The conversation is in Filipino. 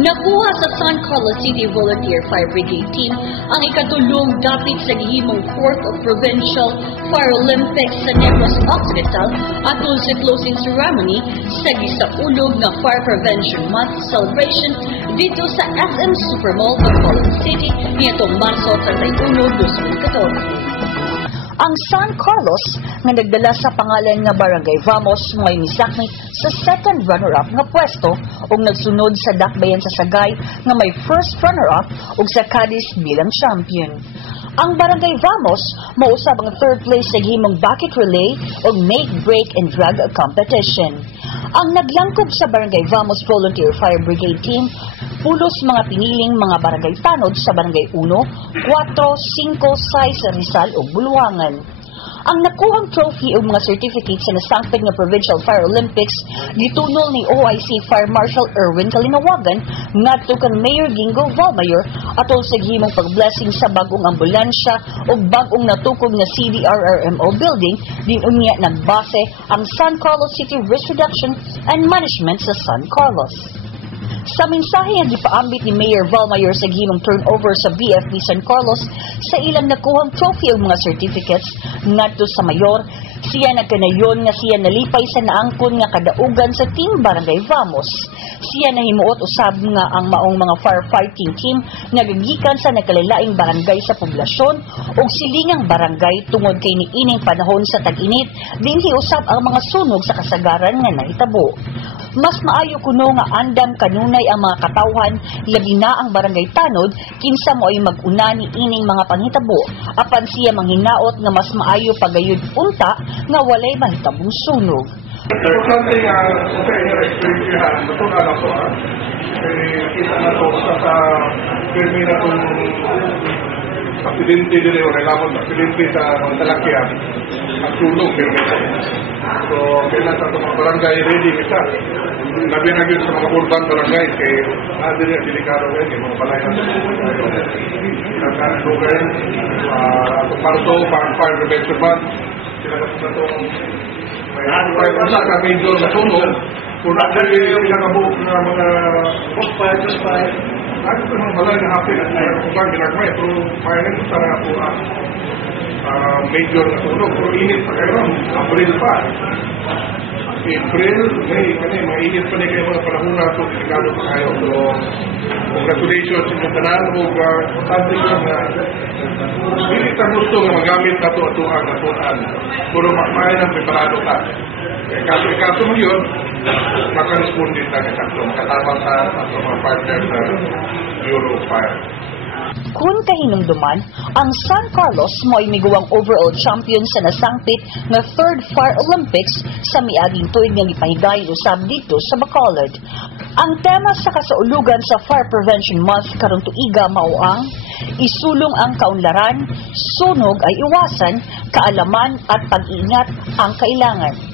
Nakuha sa San Carlos City Volunteer Fire Brigade Team ang ikatulong dapit sa gihimong 4th of Provincial Fire Olympics sa Negros Occidental atol sa closing ceremony sa gisaulog na Fire Prevention Month celebration dito sa SM Supermall, Bacolod City nitong Marso 31, 2014. Ang San Carlos nga nagdala sa pangalan nga Barangay Vamos ngay misakmit sa second runner-up nga pwesto ug nagsunod sa dakbayan sa Sagay nga may first runner-up ug sa Cadiz bilang champion. Ang Barangay Vamos mausab ang third place sa himong bucket relay ug make, break and drag competition. Ang naglangkob sa Barangay Vamos Volunteer Fire Brigade Team pulos mga piniling mga barangay tanod sa Barangay 1, 4, 5, 6 Rizal ug Buluangan. Ang nakuhang trophy ug mga certificates sa nasangpit nga Provincial Fire Olympics gitunol ni OIC Fire Marshal Erwin Kalinawagan ngadto kan Mayor Gingo Valmayor atol sa gihimong pagblessing sa bagong ambulansya ug bagong natukod nga CDRRMO building din unya nagbase ang San Carlos City Risk Reduction and Management sa San Carlos. Sa mensahe nga gipaambit ni Mayor Valmayor sa gihimong turnover sa BFB San Carlos sa ilang nakuhang trophy ug mga certificates ngadto sa mayor, siya nagkanayon nga siya nalipay sa naangkon nga kadaugan sa Team Barangay Vamos. Siya nahimuot usab nga ang maong mga firefighting team nagagikan sa nakalilaing barangay sa poblasyon ug silingang barangay tungod kay niining panahon sa tag-init dinhi usab ang mga sunog sa kasagaran nga nahitabo. Mas maayo kuno nga andam kanunay ang mga katawhan labi na ang barangay tanod kinsa mo ay mag-una ni ining mga panghitabo apan siya manghinaot nga mas maayo pagayud unta nga walay mahitabong sunog. Importante nga sa inyo experience niya natunan ako kita na to sa firme na itong aksidente din o relamon aksidente sa Talakyan at tulong firme na. So, kailan sa itong barangay ready kita. Labi na yun sa mga urban barangay kay natin yung delikado ngayon yung mga palayan. Nagkaano kayo atong Marso, Fire Prevention Month sila na itong may pasa ka medyo na sunog kung natin yung pinakabuk na mga post-fire ano ito mga balay na hapin at kung ba ginagmay pero fire nito sa po major na sunog pero init pa kayo April pa April, May, mainit pa na kayo mga panahon na ito delikado pa kayo so congratulations sa mga tanan o importante ko na hindi ka gusto nga magamit na ito at ang natuan pero makmain ang preparado ka kaso mo yun makaresponde na kasakto makatapang sa mga partner sa Bureau of Fire. Kung kahinumduman, ang San Carlos mo ay miguwang overall champion sa nasangpit na 3rd Fire Olympics sa miaging tuig nga gipahigay usab dito sa Bacolod. Ang tema sa kasaulugan sa Fire Prevention Month karon tuiga mao ang isulong ang kaunlaran, sunog ay iwasan, kaalaman at pag-iingat ang kailangan.